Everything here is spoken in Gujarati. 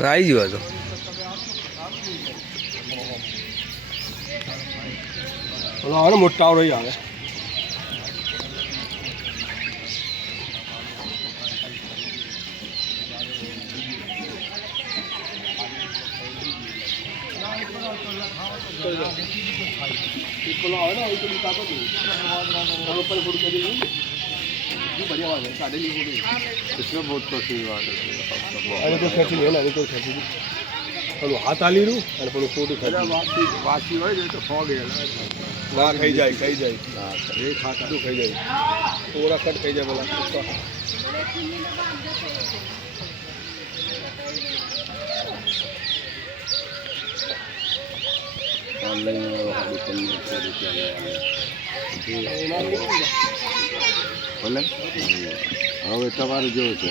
આવી ગયો હતો આવે ને મોટા રહી આવે इसमें बहुत तस्वीर बात है અને તો ખેંચી લે ને તો ખેંચી દી પેલું હાથ આલી રહ્યું અને પેલું ફોટું ખેંચી वासी हो तो खो गया ના ખાઈ જાય एक खाता શું ખાઈ જાય થોડા કટ ખાઈ જાય પેલા ऑनलाइन भले હવે તમારે જેવું છે